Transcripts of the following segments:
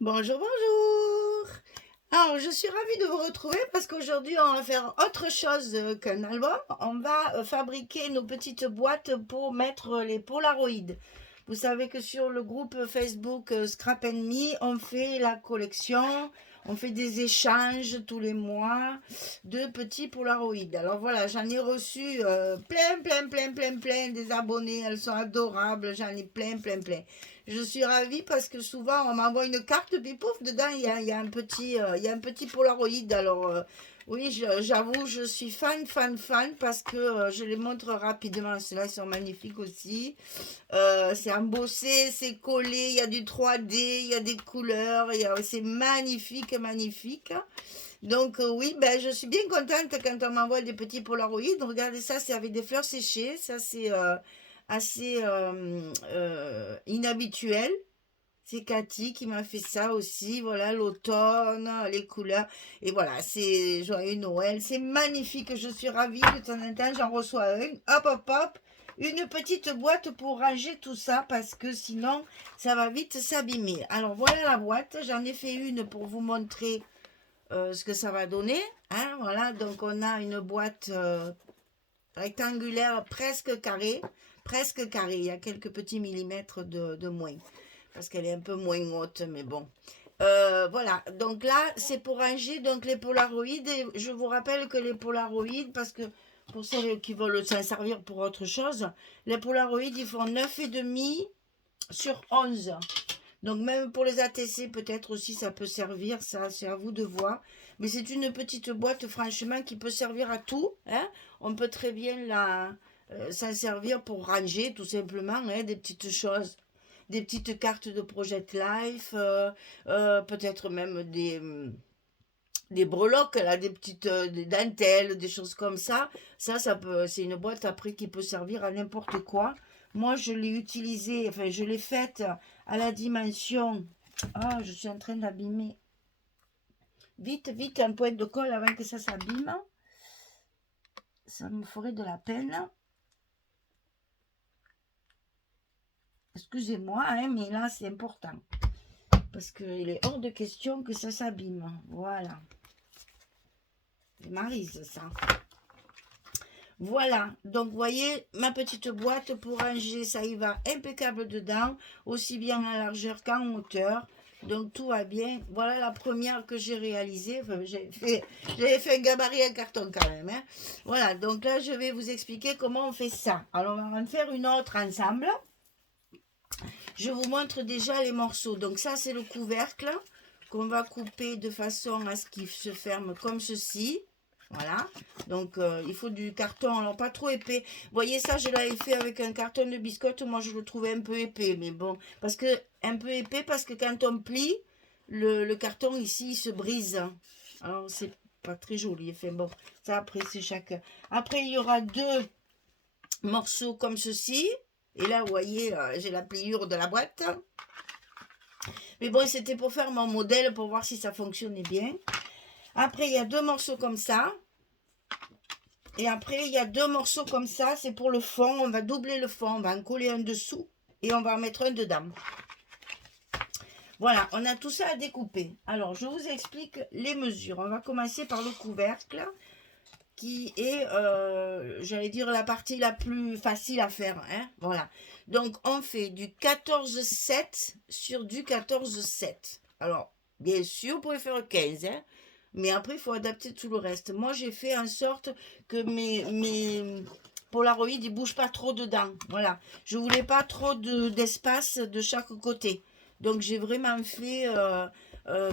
Bonjour, bonjour. Alors, je suis ravie de vous retrouver parce qu'aujourd'hui, on va faire autre chose qu'un album. On va fabriquer nos petites boîtes pour mettre les Polaroids. Vous savez que sur le groupe Facebook Scrap and Me, on fait la collection, on fait des échanges tous les mois de petits Polaroids. Alors voilà, j'en ai reçu plein des abonnés. Elles sont adorables, j'en ai plein. Je suis ravie parce que souvent on m'envoie une carte, puis pouf, dedans il y a il y a un petit Polaroid. Alors oui, j'avoue, je suis fan parce que je les montre rapidement. Ceux-là, ils sont magnifiques aussi. C'est embossé, c'est collé, il y a du 3D, il y a des couleurs, c'est magnifique. Donc oui, ben, je suis bien contente quand on m'envoie des petits Polaroids. Regardez ça, c'est avec des fleurs séchées. Ça, c'est assez inhabituel. C'est Cathy qui m'a fait ça aussi. Voilà, l'automne, les couleurs. Et voilà, c'est joyeux Noël. C'est magnifique. Je suis ravie. De temps en temps, j'en reçois un. Hop. Une petite boîte pour ranger tout ça parce que sinon, ça va vite s'abîmer. Alors voilà la boîte. J'en ai fait une pour vous montrer ce que ça va donner. Hein, voilà, donc on a une boîte rectangulaire presque carrée. Presque carrée. Il y a quelques petits millimètres de moins parce qu'elle est un peu moins haute, mais bon. Voilà, donc là, c'est pour ranger donc les Polaroids. Et je vous rappelle que les Polaroids, parce que pour celles qui veulent s'en servir pour autre chose, les Polaroids, ils font 9,5 sur 11. Donc même pour les ATC, peut-être aussi, ça peut servir, ça, c'est à vous de voir. Mais c'est une petite boîte, franchement, qui peut servir à tout. Hein. On peut très bien s'en servir pour ranger, tout simplement, hein, des petites choses, des petites cartes de Project Life, peut-être même des breloques, là, des petites des dentelles, des choses comme ça. Ça peut, c'est une boîte après qui peut servir à n'importe quoi. Moi, je l'ai utilisée, enfin, je l'ai faite à la dimension. Ah, je suis en train d'abîmer. Vite, un point de colle avant que ça s'abîme. Ça me ferait de la peine. Excusez-moi, hein, mais là, c'est important. Parce qu'il est hors de question que ça s'abîme. Voilà. C'est Maryse, ça. Voilà, donc vous voyez ma petite boîte pour ranger, ça y va impeccable dedans, aussi bien en largeur qu'en hauteur. Donc tout va bien. Voilà la première que j'ai réalisée. Enfin, j'avais fait un gabarit en carton quand même. Hein. Voilà, donc là je vais vous expliquer comment on fait ça. Alors on va en faire une autre ensemble. Je vous montre déjà les morceaux. Donc ça c'est le couvercle qu'on va couper de façon à ce qu'il se ferme comme ceci. Voilà, donc il faut du carton, alors pas trop épais. Vous voyez ça, je l'avais fait avec un carton de biscotte, moi je le trouvais un peu épais, mais bon, parce que un peu épais parce que quand on plie, le carton ici il se brise. Alors c'est pas très joli, enfin bon, ça après c'est chacun. Après il y aura deux morceaux comme ceci, et là vous voyez, j'ai la pliure de la boîte. Mais bon, c'était pour faire mon modèle, pour voir si ça fonctionnait bien. Après, il y a deux morceaux comme ça. Et après, il y a deux morceaux comme ça. C'est pour le fond. On va doubler le fond. On va en coller un dessous. Et on va en mettre un dedans. Voilà, on a tout ça à découper. Alors, je vous explique les mesures. On va commencer par le couvercle. Qui est, j'allais dire, la partie la plus facile à faire. Hein, voilà. Donc, on fait du 14,7 sur du 14,7. Alors, bien sûr, vous pouvez faire 15, hein, mais après, il faut adapter tout le reste. Moi, j'ai fait en sorte que mes Polaroid, ils ne bougent pas trop dedans. Voilà. Je voulais pas trop d'espace de chaque côté. Donc, j'ai vraiment fait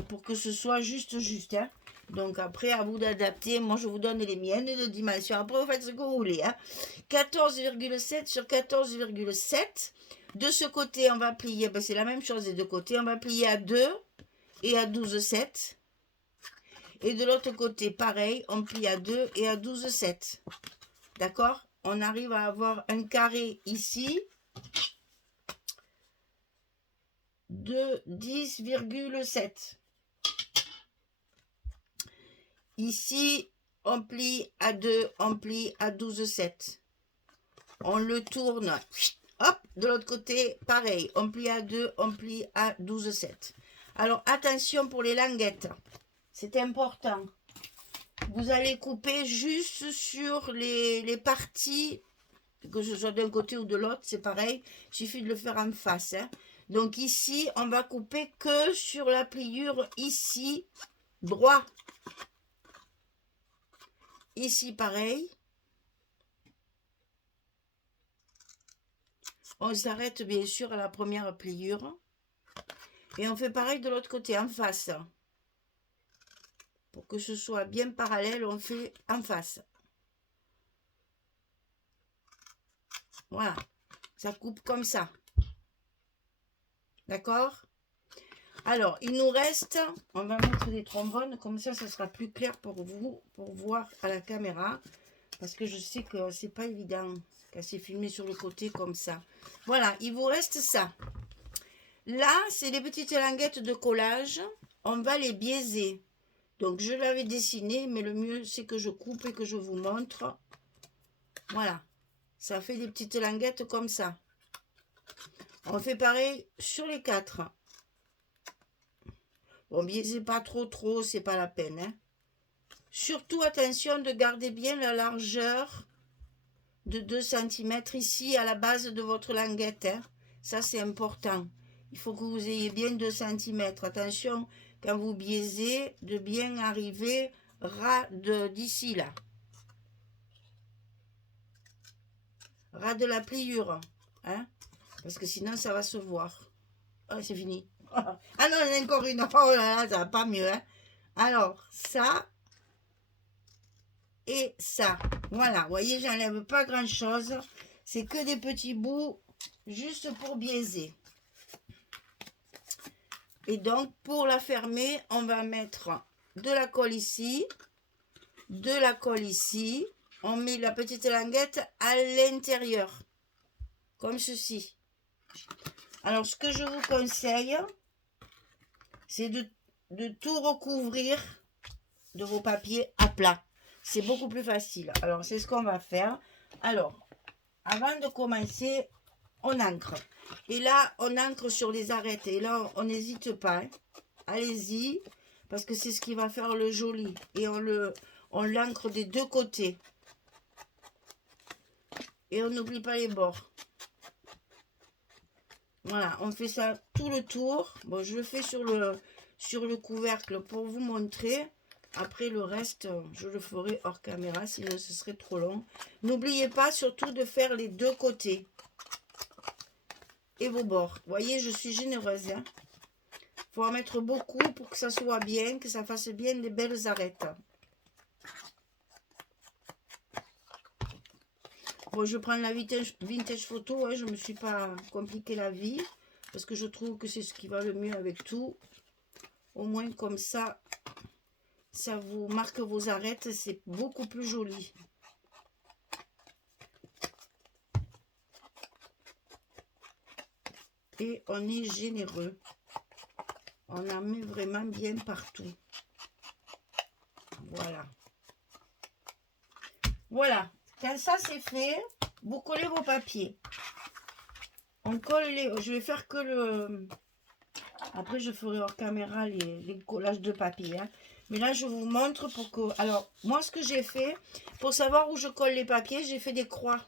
pour que ce soit juste. Hein. Donc après, à vous d'adapter. Moi, je vous donne les miennes de dimension. Après, vous faites ce que vous voulez. Hein. 14,7 sur 14,7. De ce côté, on va plier. Ben, c'est la même chose des deux côtés. On va plier à 2 et à 12,7. Et de l'autre côté, pareil, on plie à 2 et à 12,7. D'accord? On arrive à avoir un carré ici de 10,7. Ici, on plie à 2, on plie à 12,7. On le tourne, hop, de l'autre côté, pareil, on plie à 2, on plie à 12,7. Alors, attention pour les languettes. C'est important. Vous allez couper juste sur les parties, que ce soit d'un côté ou de l'autre, c'est pareil. Il suffit de le faire en face. Hein. Donc ici, on va couper que sur la pliure ici, droit. Ici, pareil. On s'arrête bien sûr à la première pliure. Et on fait pareil de l'autre côté, en face. Pour que ce soit bien parallèle, on fait en face. Voilà. Ça coupe comme ça. D'accord? Alors, il nous reste, on va mettre des trombones, comme ça sera plus clair pour vous, pour voir à la caméra. Parce que je sais que c'est pas évident quand c'est filmé sur le côté comme ça. Voilà, il vous reste ça. Là, c'est les petites languettes de collage. On va les biaiser. Donc, je l'avais dessiné, mais le mieux, c'est que je coupe et que je vous montre. Voilà. Ça fait des petites languettes comme ça. On fait pareil sur les 4. Bon, biaisez pas trop, c'est pas la peine. Hein. Surtout, attention de garder bien la largeur de 2 cm ici à la base de votre languette. Hein. Ça, c'est important. Il faut que vous ayez bien 2 cm. Attention, quand vous biaisez, de bien arriver ras d'ici, là. Ras de la pliure. Hein. Parce que sinon, ça va se voir. Oh, c'est fini. Ah non, il y en a encore une. Oh là là, ça va pas mieux. Hein. Alors, ça et ça. Voilà, vous voyez, j'enlève pas grand-chose. C'est que des petits bouts juste pour biaiser. Et donc, pour la fermer, on va mettre de la colle ici, de la colle ici. On met la petite languette à l'intérieur, comme ceci. Alors, ce que je vous conseille, c'est de tout recouvrir de vos papiers à plat. C'est beaucoup plus facile. Alors, c'est ce qu'on va faire. Alors, avant de commencer, on ancre. Et là, on ancre sur les arêtes. Et là, on n'hésite pas. Hein. Allez-y, parce que c'est ce qui va faire le joli. Et on l'ancre des deux côtés. Et on n'oublie pas les bords. Voilà, on fait ça tout le tour. Bon, je le fais sur le couvercle pour vous montrer. Après, le reste, je le ferai hors caméra, sinon ce serait trop long. N'oubliez pas surtout de faire les deux côtés. Et vos bords. Vous voyez, je suis généreuse. Hein. Faut en mettre beaucoup pour que ça soit bien, que ça fasse bien des belles arêtes. Bon, je prends la vintage photo, hein, je ne me suis pas compliqué la vie, parce que je trouve que c'est ce qui va le mieux avec tout. Au moins comme ça, ça vous marque vos arêtes, c'est beaucoup plus joli. Et on est généreux. On en met vraiment bien partout. Voilà. Voilà. Quand ça c'est fait, vous collez vos papiers. On colle les... Je vais faire que le... Après, je ferai hors caméra les collages de papier. Hein. Mais là, je vous montre pour que... Alors, moi, ce que j'ai fait, pour savoir où je colle les papiers, j'ai fait des croix.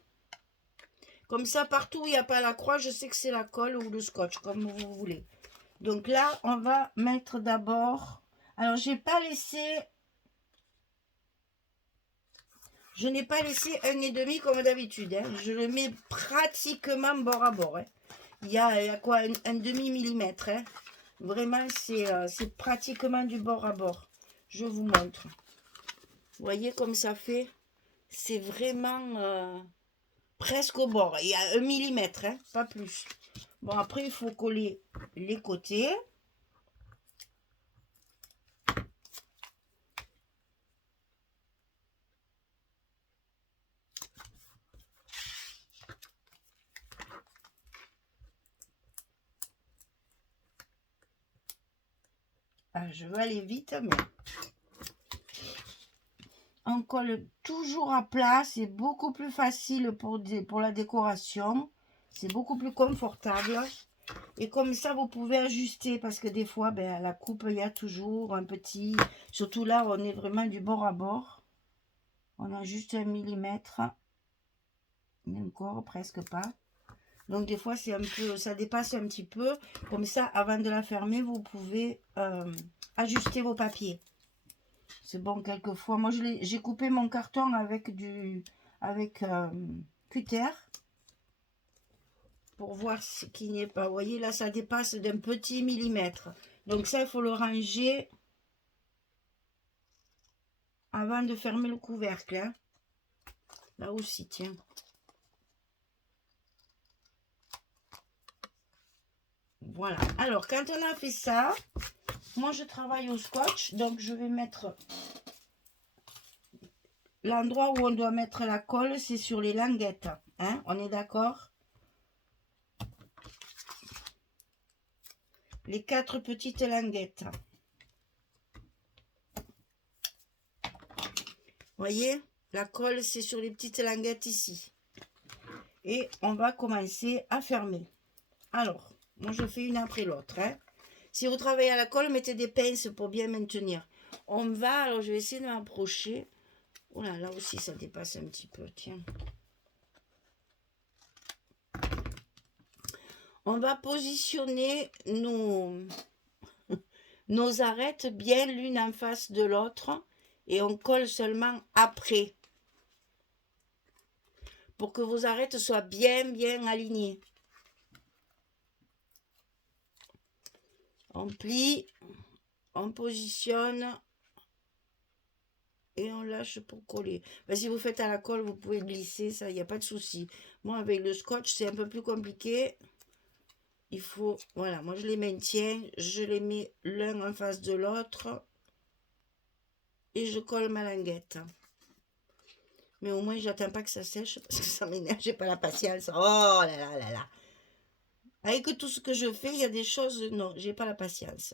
Comme ça, partout où il n'y a pas la croix, je sais que c'est la colle ou le scotch, comme vous voulez. Donc là, on va mettre d'abord... Alors, je n'ai pas laissé 1,5 comme d'habitude. Hein. Je le mets pratiquement bord à bord. Hein. Il y a quoi, un demi-millimètre. Hein. Vraiment, c'est pratiquement du bord à bord. Je vous montre. Vous voyez comme ça fait? C'est vraiment presque au bord. Il y a 1 millimètre, hein, pas plus. Bon, après, il faut coller les côtés. Ah, je vais aller vite, mais on colle toujours à plat. C'est beaucoup plus facile pour la décoration. C'est beaucoup plus confortable. Et comme ça, vous pouvez ajuster parce que des fois, ben, à la coupe, il y a toujours un petit... Surtout là, on est vraiment du bord à bord. On a juste 1 millimètre. Encore, presque pas. Donc des fois, c'est un peu, ça dépasse un petit peu. Comme ça, avant de la fermer, vous pouvez ajuster vos papiers. C'est bon, quelquefois. Moi, j'ai coupé mon carton avec cutter pour voir ce qui n'est pas. Vous voyez, là, ça dépasse d'un petit millimètre. Donc ça, il faut le ranger avant de fermer le couvercle. Hein. Là aussi, tiens. Voilà. Alors, quand on a fait ça, moi, je travaille au scotch. Donc, je vais mettre... L'endroit où on doit mettre la colle, c'est sur les languettes. Hein, on est d'accord? Les 4 petites languettes. Voyez, la colle, c'est sur les petites languettes ici. Et on va commencer à fermer. Alors, moi, je fais une après l'autre. Hein. Si vous travaillez à la colle, mettez des pinces pour bien maintenir. On va, alors je vais essayer de m'approcher. Oh là, là aussi, ça dépasse un petit peu, tiens. On va positionner nos arêtes bien l'une en face de l'autre et on colle seulement après pour que vos arêtes soient bien alignées. On plie, on positionne et on lâche pour coller. Ben, si vous faites à la colle, vous pouvez glisser, ça, il n'y a pas de souci. Moi, avec le scotch, c'est un peu plus compliqué. Il faut, voilà, moi je les maintiens, je les mets l'un en face de l'autre et je colle ma languette. Mais au moins, j'attends pas que ça sèche parce que ça m'énerve, j'ai pas la patience. Oh là là là là. Avec tout ce que je fais, il y a des choses, non, j'ai pas la patience.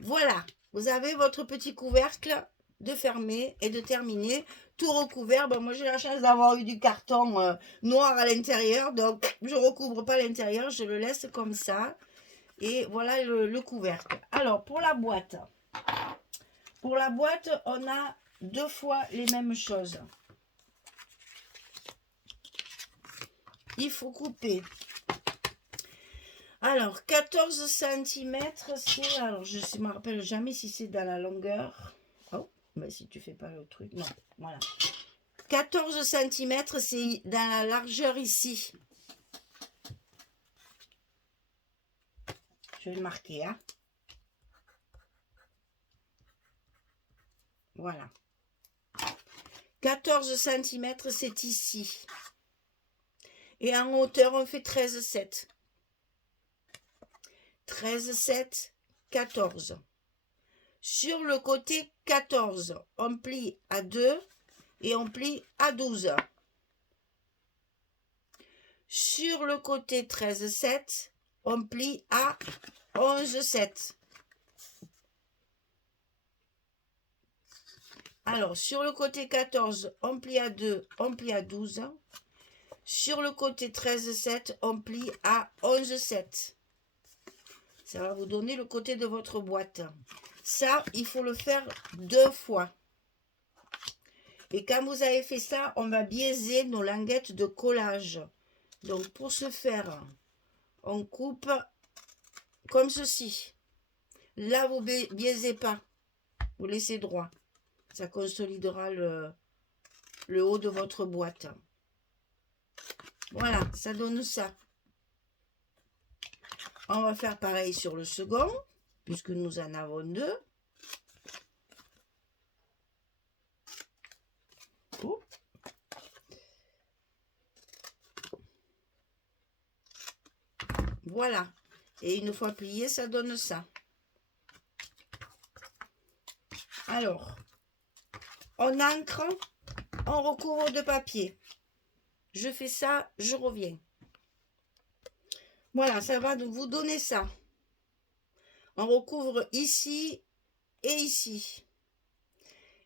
Voilà, vous avez votre petit couvercle de fermer et de terminer. Tout recouvert. Bon, moi, j'ai la chance d'avoir eu du carton noir à l'intérieur. Donc, je recouvre pas l'intérieur. Je le laisse comme ça. Et voilà le couvercle. Alors, pour la boîte. Pour la boîte, on a 2 fois les mêmes choses. Il faut couper. Alors, 14 cm, c'est... Alors, je ne me rappelle jamais si c'est dans la longueur. Oh, mais si tu fais pas le truc. Non, voilà. 14 cm, c'est dans la largeur ici. Je vais le marquer, hein. Voilà. 14 cm, c'est ici. Et en hauteur, on fait 13,7. 13,7, 14. Sur le côté 14, on plie à 2 et on plie à 12. Sur le côté 13,7, on plie à 11,7. Alors, sur le côté 14, on plie à 2, on plie à 12. Sur le côté 13,7, on plie à 11,7. Ça va vous donner le côté de votre boîte. Ça, il faut le faire 2 fois. Et quand vous avez fait ça, on va biaiser nos languettes de collage. Donc, pour ce faire, on coupe comme ceci. Là, vous ne biaisez pas. Vous laissez droit. Ça consolidera le haut de votre boîte. Voilà, ça donne ça. On va faire pareil sur le second, puisque nous en avons 2. Voilà. Et une fois plié, ça donne ça. Alors, on ancre, on recouvre de papier. Je fais ça, je reviens. Voilà, ça va vous donner ça. On recouvre ici et ici.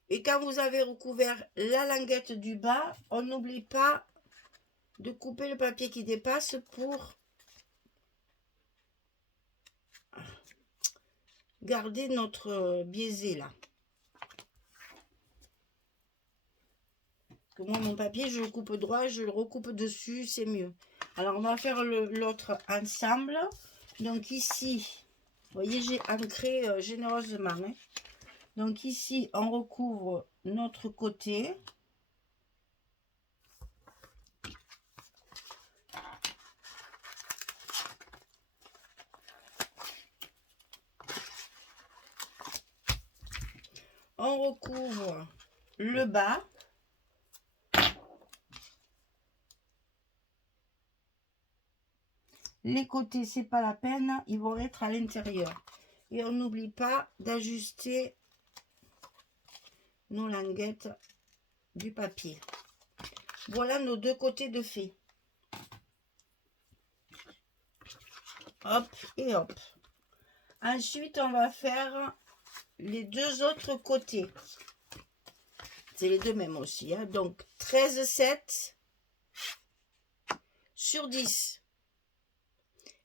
Et quand vous avez recouvert la languette du bas, on n'oublie pas de couper le papier qui dépasse pour garder notre biaisé là. Parce que moi, mon papier, je le coupe droit, je le recoupe dessus, c'est mieux. Alors, on va faire l'autre ensemble. Donc ici, vous voyez, j'ai ancré généreusement. Hein. Donc ici, on recouvre notre côté. On recouvre le bas. Les côtés, c'est pas la peine, ils vont être à l'intérieur. Et on n'oublie pas d'ajuster nos languettes du papier. Voilà nos deux côtés de fait. Hop et hop. Ensuite, on va faire les deux autres côtés. C'est les deux mêmes aussi. Hein. Donc, 13,7 sur 10.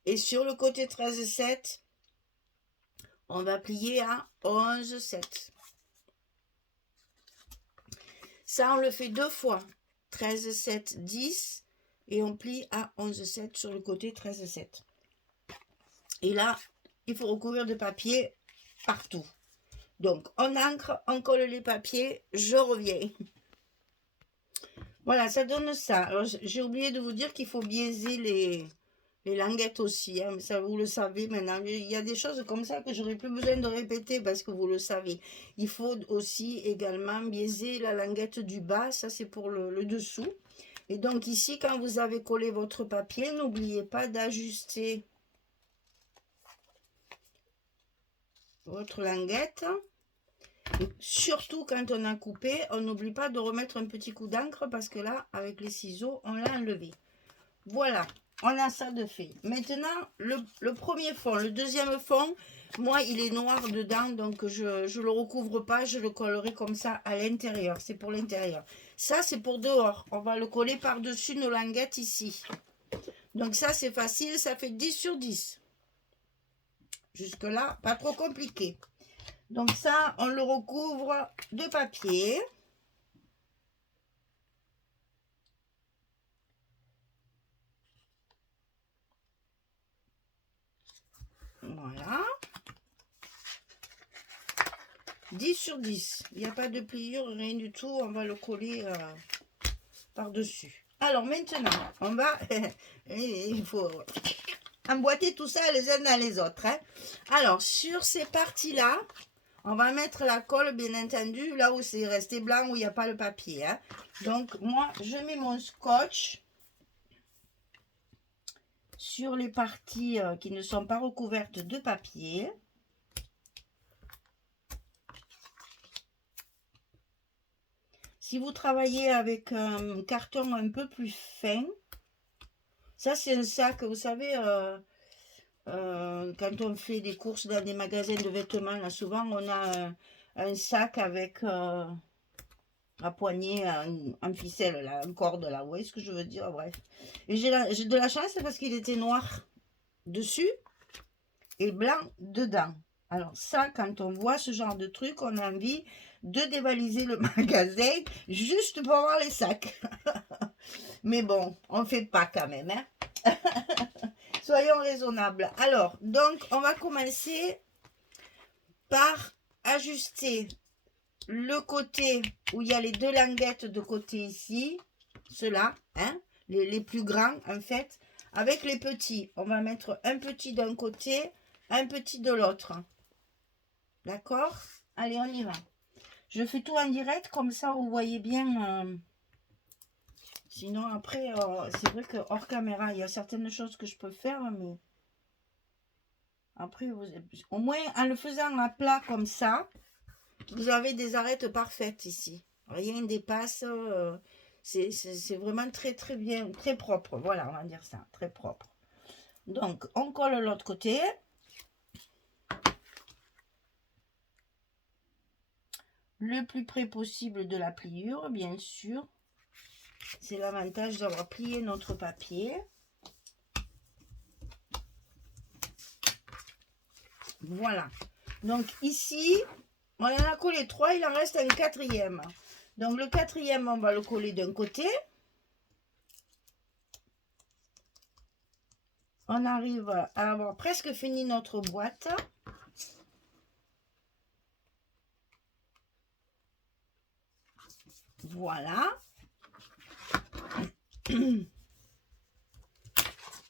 Et sur le côté 13,7, on va plier à 11,7. Ça, on le fait deux fois. 13,7, 10. Et on plie à 11,7 sur le côté 13,7. Et là, il faut recouvrir de papier partout. Donc, on ancre, on colle les papiers, je reviens. Voilà, ça donne ça. Alors, j'ai oublié de vous dire qu'il faut biaiser les languettes aussi. Hein, mais ça, vous le savez maintenant. Il y a des choses comme ça que j'aurais plus besoin de répéter parce que vous le savez. Il faut aussi également biaiser la languette du bas. Ça, c'est pour le dessous. Et donc, ici, quand vous avez collé votre papier, n'oubliez pas d'ajuster votre languette. Et surtout quand on a coupé, on n'oublie pas de remettre un petit coup d'encre parce que là, avec les ciseaux, on l'a enlevé. Voilà, on a ça de fait. Maintenant, le premier fond, le deuxième fond, moi, il est noir dedans, donc je ne le recouvre pas, je le collerai comme ça à l'intérieur. C'est pour l'intérieur. Ça, c'est pour dehors. On va le coller par-dessus nos languettes ici. Donc ça, c'est facile, ça fait 10 sur 10. Jusque-là, pas trop compliqué. Donc ça, on le recouvre de papier. Voilà. 10 sur 10. Il n'y a pas de pliure, rien du tout. On va le coller par-dessus. Alors maintenant, on va... il faut emboîter tout ça les uns dans les autres. Hein. Alors, sur ces parties-là, on va mettre la colle, bien entendu, là où c'est resté blanc, où il n'y a pas le papier. Hein. Donc, moi, je mets mon scotch sur les parties qui ne sont pas recouvertes de papier. Si vous travaillez avec un carton un peu plus fin, ça c'est un sac, vous savez, quand on fait des courses dans des magasins de vêtements, là, souvent on a un sac avec la poignée en ficelle, là, en corde, là, vous voyez ce que je veux dire, bref. Et j'ai de la chance parce qu'il était noir dessus et blanc dedans. Alors ça, quand on voit ce genre de truc, on a envie de dévaliser le magasin juste pour avoir les sacs. Mais bon, on ne fait pas quand même. Hein. Soyons raisonnables. Alors, donc, on va commencer par ajuster le côté où il y a les deux languettes de côté ici. Ceux-là, hein, les plus grands en fait. Avec les petits, on va mettre un petit d'un côté, un petit de l'autre. D'accord? Allez, on y va. Je fais tout en direct, comme ça vous voyez bien. Sinon, après, c'est vrai que hors caméra, il y a certaines choses que je peux faire, mais après, au moins, en le faisant à plat comme ça, vous avez des arêtes parfaites ici. Rien ne dépasse. C'est vraiment très, très bien, très propre. Voilà, on va dire ça, très propre. Donc, on colle l'autre côté. Le plus près possible de la pliure, bien sûr. C'est l'avantage d'avoir plié notre papier. Voilà. Donc ici, on en a collé 3, il en reste un quatrième. Donc le quatrième, on va le coller d'un côté. On arrive à avoir presque fini notre boîte. Voilà.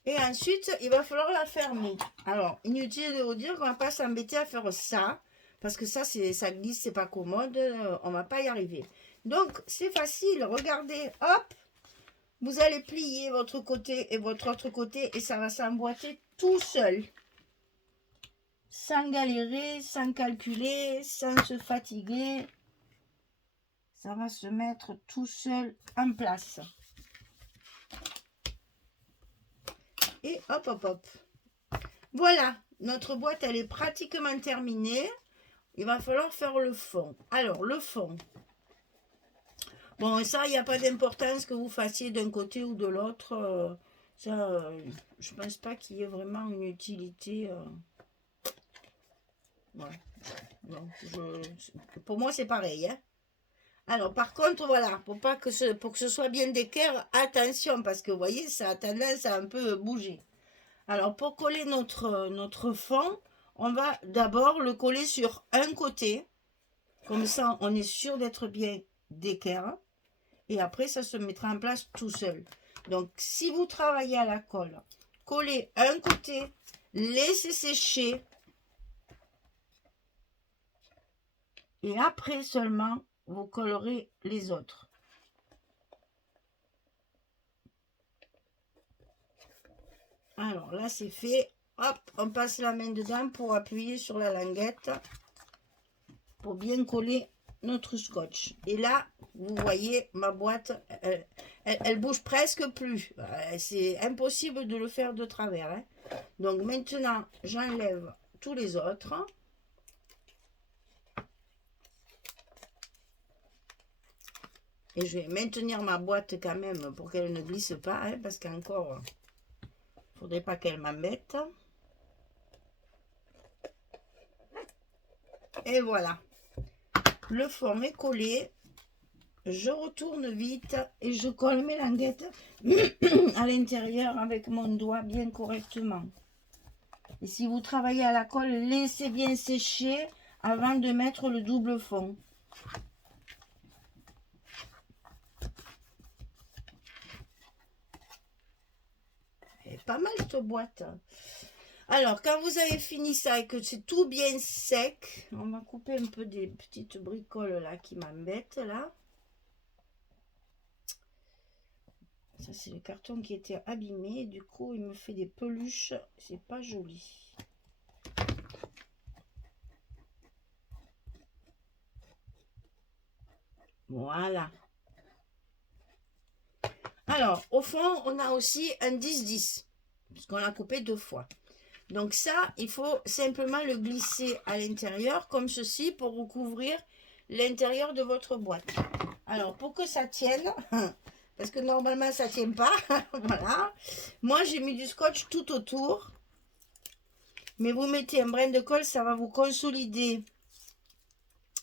Et ensuite, il va falloir la fermer. Alors, inutile de vous dire qu'on ne va pas s'embêter à faire ça. Parce que ça glisse, c'est pas commode. On ne va pas y arriver. Donc, c'est facile. Regardez, hop. Vous allez plier votre côté et votre autre côté. Et ça va s'emboîter tout seul. Sans galérer, sans calculer, sans se fatiguer. Ça va se mettre tout seul en place. Et hop, hop, hop. Voilà, notre boîte, elle est pratiquement terminée. Il va falloir faire le fond. Alors, le fond. Bon, ça, il n'y a pas d'importance que vous fassiez d'un côté ou de l'autre. Ça, je ne pense pas qu'il y ait vraiment une utilité. Ouais. Non, pour moi, c'est pareil. Hein. Alors, par contre, voilà, pour que ce soit bien d'équerre, attention, parce que vous voyez, ça a tendance à un peu bouger. Alors, pour coller notre fond, on va d'abord le coller sur un côté. Comme ça, on est sûr d'être bien d'équerre. Et après, ça se mettra en place tout seul. Donc, si vous travaillez à la colle, collez un côté, laissez sécher. Et après seulement, vous collerez les autres. Alors là, c'est fait. Hop, on passe la main dedans pour appuyer sur la languette. Pour bien coller notre scotch. Et là, vous voyez, ma boîte, elle bouge presque plus. C'est impossible de le faire de travers. Hein. Donc maintenant, j'enlève tous les autres. Et je vais maintenir ma boîte quand même pour qu'elle ne glisse pas, hein, parce qu'encore, il ne faudrait pas qu'elle m'embête. Et voilà. Le fond est collé. Je retourne vite et je colle mes languettes à l'intérieur avec mon doigt bien correctement. Et si vous travaillez à la colle, laissez bien sécher avant de mettre le double fond. Elle est pas mal cette boîte. Alors, quand vous avez fini ça et que c'est tout bien sec, on va couper un peu des petites bricoles là qui m'embêtent là. Ça, c'est le carton qui était abîmé. Du coup, il me fait des peluches. C'est pas joli. Voilà. Alors, au fond, on a aussi un 10-10. Parce qu'on l'a coupé 2 fois. Donc ça, il faut simplement le glisser à l'intérieur, comme ceci, pour recouvrir l'intérieur de votre boîte. Alors, pour que ça tienne... Parce que normalement, ça ne tient pas. Voilà. Moi, j'ai mis du scotch tout autour. Mais vous mettez un brin de colle, ça va vous consolider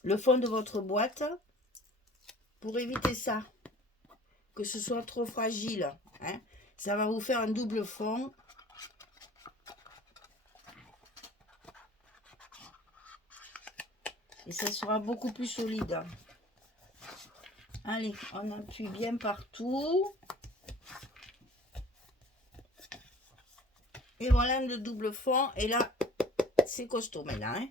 le fond de votre boîte. Pour éviter ça. Que ce soit trop fragile. Hein. Ça va vous faire un double fond. Et ça sera beaucoup plus solide. Allez, on appuie bien partout. Et voilà le double fond. Et là, c'est costaud maintenant. Hein.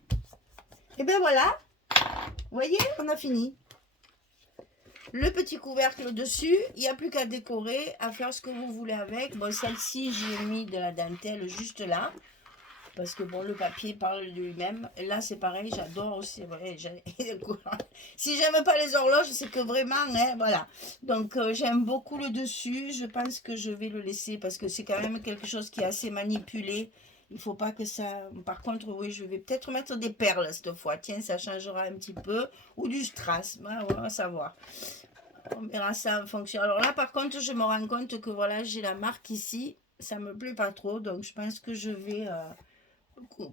Et bien voilà. Vous voyez, on a fini. Le petit couvercle dessus. Il n'y a plus qu'à décorer, à faire ce que vous voulez avec. Bon, celle-ci, j'ai mis de la dentelle juste là. Parce que bon, le papier parle de lui-même. Là, c'est pareil, j'adore aussi. Ouais, si j'aime pas les horloges, c'est que vraiment, hein, voilà. Donc, j'aime beaucoup le dessus. Je pense que je vais le laisser parce que c'est quand même quelque chose qui est assez manipulé. Il faut pas que ça... Par contre, oui, je vais peut-être mettre des perles cette fois. Tiens, ça changera un petit peu. Ou du strass, on va savoir. On verra ça en fonction. Alors là, par contre, je me rends compte que voilà, j'ai la marque ici. Ça me plaît pas trop, donc je pense que je vais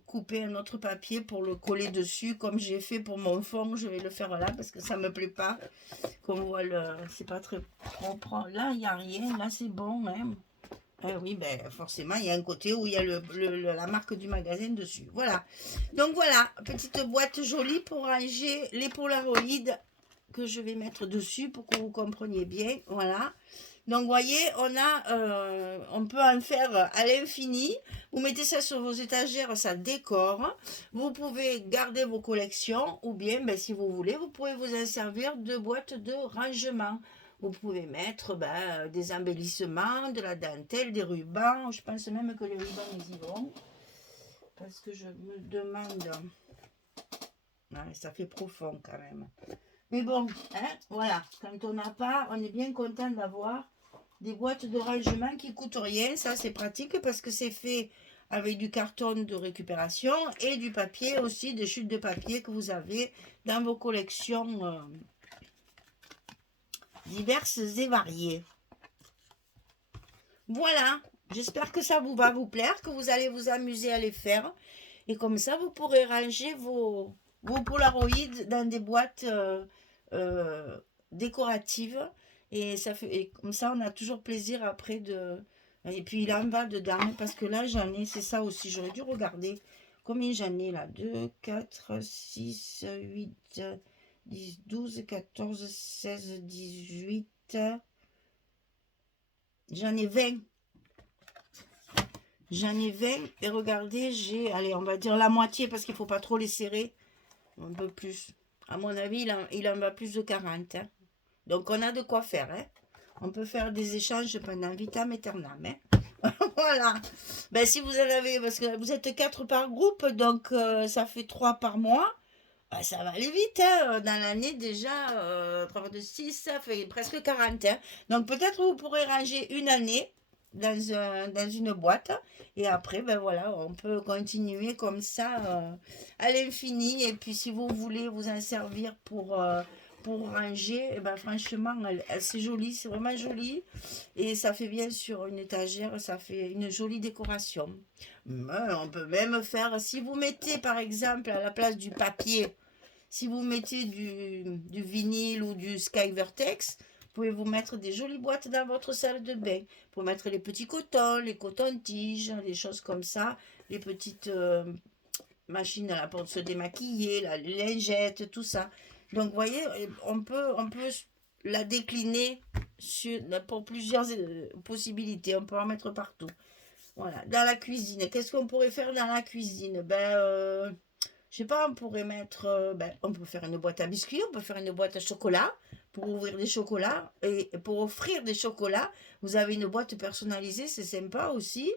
couper un autre papier pour le coller dessus, comme j'ai fait pour mon fond. Je vais le faire là parce que ça me plaît pas. Comme on voit, c'est pas très propre. Là, il n'y a rien. Là, c'est bon même. Oui, ben forcément, il y a un côté où il y a la marque du magasin dessus. Voilà. Donc voilà, petite boîte jolie pour ranger les Polaroids que je vais mettre dessus pour que vous compreniez bien. Voilà. Donc, vous voyez, on peut en faire à l'infini. Vous mettez ça sur vos étagères, ça décore. Vous pouvez garder vos collections ou bien, ben, si vous voulez, vous pouvez vous en servir de boîte de rangement. Vous pouvez mettre des embellissements, de la dentelle, des rubans. Je pense même que les rubans, ils y vont. Parce que je me demande... Ouais, ça fait profond quand même. Mais bon, hein, voilà. Quand on n'a pas, on est bien content d'avoir des boîtes de rangement qui coûtent rien. Ça, c'est pratique parce que c'est fait avec du carton de récupération et du papier aussi, des chutes de papier que vous avez dans vos collections diverses et variées. Voilà, j'espère que ça va vous plaire, que vous allez vous amuser à les faire. Et comme ça, vous pourrez ranger vos Polaroids dans des boîtes décoratives. Et comme ça, on a toujours plaisir après de... Et puis, il en va dedans, parce que là, j'en ai, c'est ça aussi, j'aurais dû regarder combien j'en ai là. 2, 4, 6, 8, 10, 12, 14, 16, 18... J'en ai 20. J'en ai 20 et regardez, j'ai, allez, on va dire la moitié parce qu'il ne faut pas trop les serrer. Un peu plus. À mon avis, il en va plus de 40. Hein. Donc, on a de quoi faire. Hein. On peut faire des échanges pendant vitam aeternam. Hein. Voilà. Ben, si vous en avez, parce que vous êtes 4 par groupe, donc ça fait 3 par mois. Ben, ça va aller vite. Hein. Dans l'année, déjà, 3 de 6, ça fait presque 40. Hein. Donc, peut-être vous pourrez ranger une année dans une boîte et après ben voilà on peut continuer comme ça à l'infini et puis si vous voulez vous en servir pour ranger et ben franchement c'est joli, c'est vraiment joli et ça fait bien sur une étagère, ça fait une jolie décoration. On peut même faire, si vous mettez par exemple à la place du papier, si vous mettez du vinyle ou du Sky Vertex, vous pouvez vous mettre des jolies boîtes dans votre salle de bain pour mettre les petits cotons, les cotons-tiges, les choses comme ça, les petites machines là, pour se démaquiller, les lingettes, tout ça. Donc, vous voyez, on peut la décliner pour plusieurs possibilités. On peut en mettre partout. Voilà. Dans la cuisine, qu'est-ce qu'on pourrait faire dans la cuisine? Je sais pas, on pourrait mettre, on peut faire une boîte à biscuits, on peut faire une boîte à chocolat pour ouvrir des chocolats et pour offrir des chocolats. Vous avez une boîte personnalisée, c'est sympa aussi.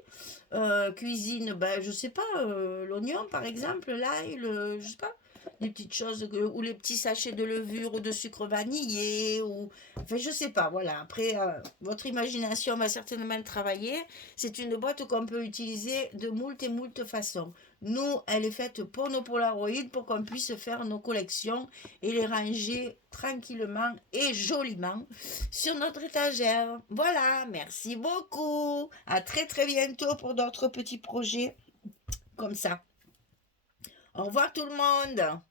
Cuisine, je sais pas, l'oignon par exemple, l'ail, je sais pas, des petites choses ou les petits sachets de levure ou de sucre vanillé ou enfin je sais pas. Voilà. Après, votre imagination va certainement travailler. C'est une boîte qu'on peut utiliser de moult et moult façons. Nous, elle est faite pour nos Polaroids, pour qu'on puisse faire nos collections et les ranger tranquillement et joliment sur notre étagère. Voilà, merci beaucoup. À très très bientôt pour d'autres petits projets comme ça. Au revoir tout le monde.